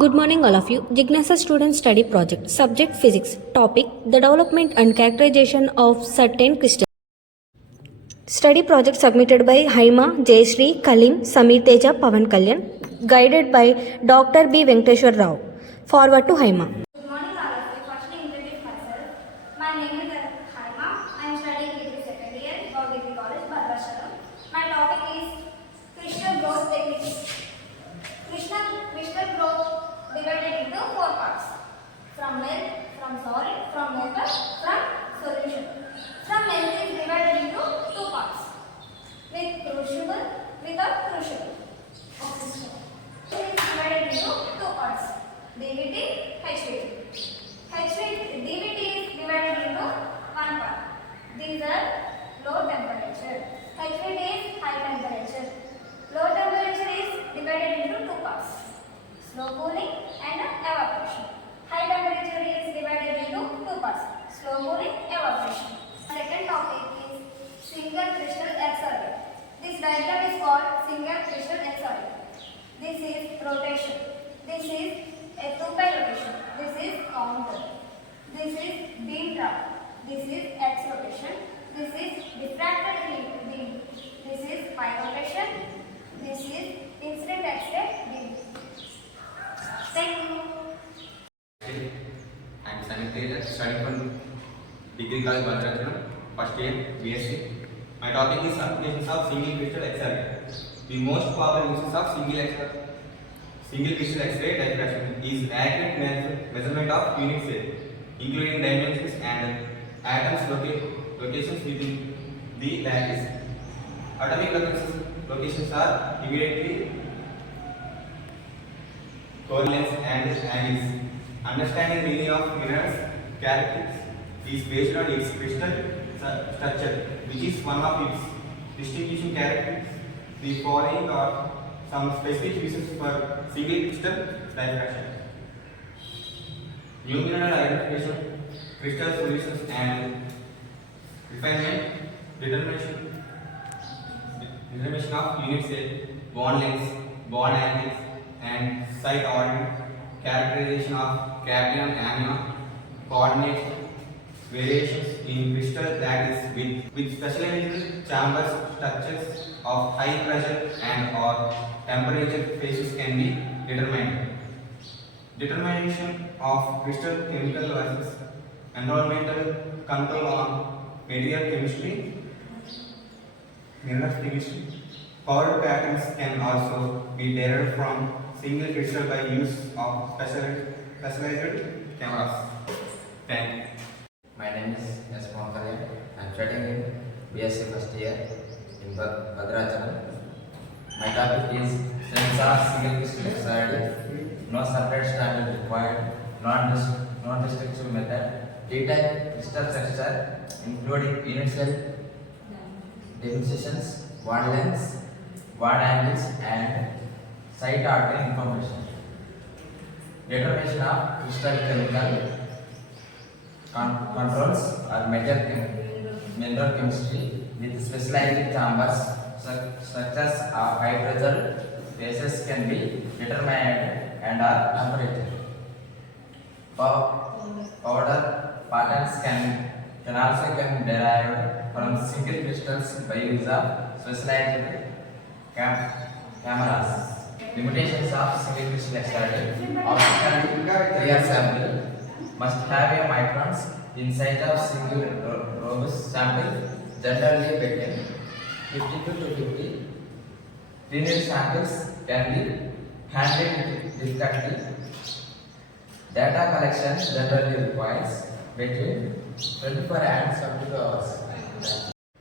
Good morning, all of you. Jignasa Student Study Project. Subject Physics. Topic The development and characterization of certain crystals. Study project submitted by Haima, Jayashree, Kalim, Samir Teja, Pavan Kalyan. Guided by Dr. B. Venkateshwar Rao. Forward to Haima. Good morning, all of you. Firstly, introduce myself. My name is Haima. I am studying degree second year of Degree College, Bhadrachalam. My topic is crystal growth techniques. Crystal growth divided into four parts: from milk, from solid, from vapor, from solution. From milk is divided into two parts: with crucible, without crucible. It is divided into two parts: DVT, HVT. DVT is divided into one part. These are low temperature. HVT is high temperature. Low temperature is divided into two parts: slow cooling and evaporation. High temperature is divided into two parts: slow cooling, evaporation. Second topic is single crystal XRD. This diagram is called single crystal XRD. This is rotation. This is a 2-pi rotation. This is counter. This is beam trap. This is X rotation. This is diffracted beam. This is pi rotation. This is incident X-ray beam. Thank you. I am Samir Teja, studying from Degree College, Bhadrachalam, first year, BSc. My topic is applications of single crystal X-ray. The most popular uses of single crystal X-ray diffraction is accurate measurement of unit cell, including dimensions and atoms locations within the lattice. Atomic locations are immediately coordinates and angles. Understanding meaning of minerals characteristics is based on its crystal structure, which is one of its distinguishing characteristics. The following are some specific uses for single crystal diffraction: new mineral identification, crystal solutions and refinement, determination of unit cell, bond lengths, bond angles, and site ordering, characterization of cation anion, coordinate variations in crystal lattice with specialized chambers, structures of high pressure and or temperature phases can be determined. Determination of crystal chemical versus environmental control on material chemistry, mineral chemistry. Power patterns can also be derived from single crystal by use of specialized cameras. Thank you. My name is S. Pavan. I am studying in BSc first year in Bhadrachalam. My topic is sensor single crystal XRD. No separate standard required. Non-destructive method. D-type crystal structure including unit cell, dimensions, bond lengths, bond angles, and site ordering information. Determination of crystal chemical controls or mineral chemistry with specialized chambers. Structures of high pressure phases can be determined and are temperature. Powder patterns can also be derived from single crystals by use of specialized cameras. Limitations of single crystal XRD: optically clear sample must have a microns in size of single robust sample, generally between 50 to 250. Linear samples can be handled difficultly. Data collection generally requires between 24 and 72 hours.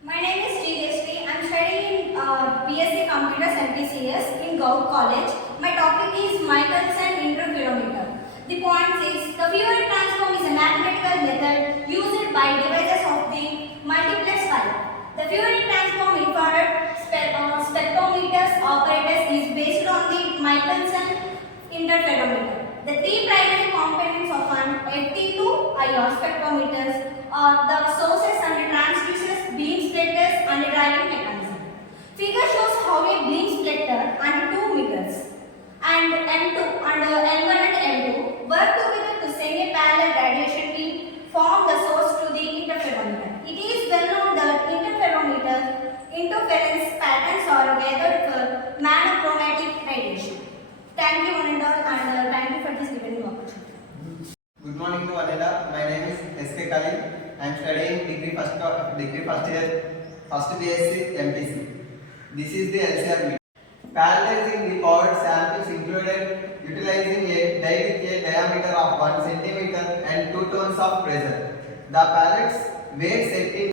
My name is Jayashree. I am studying in BSc Computers MPCS in Gaur College. My topic is Michelson interferometer. The point is, the Fourier transform is a mathematical method used by devices of the multiplex type. The Fourier transform infrared spectrometers operators is based on the Michelson interferometer. The three primary components of an FT2-IR spectrometers are the sources and the transducers, beam splitters, and the driving mechanism. Figure shows how a beam splitter and two mirrors and M2 and L1 and morning to Vanilla. My name is S.K. Khalil. I am studying degree first year, first BSc MPC. This is the LCR meet. Parallelizing the powered samples included utilizing a die with a diameter of 1 centimeter and 2 tons of pressure. The pallets were set in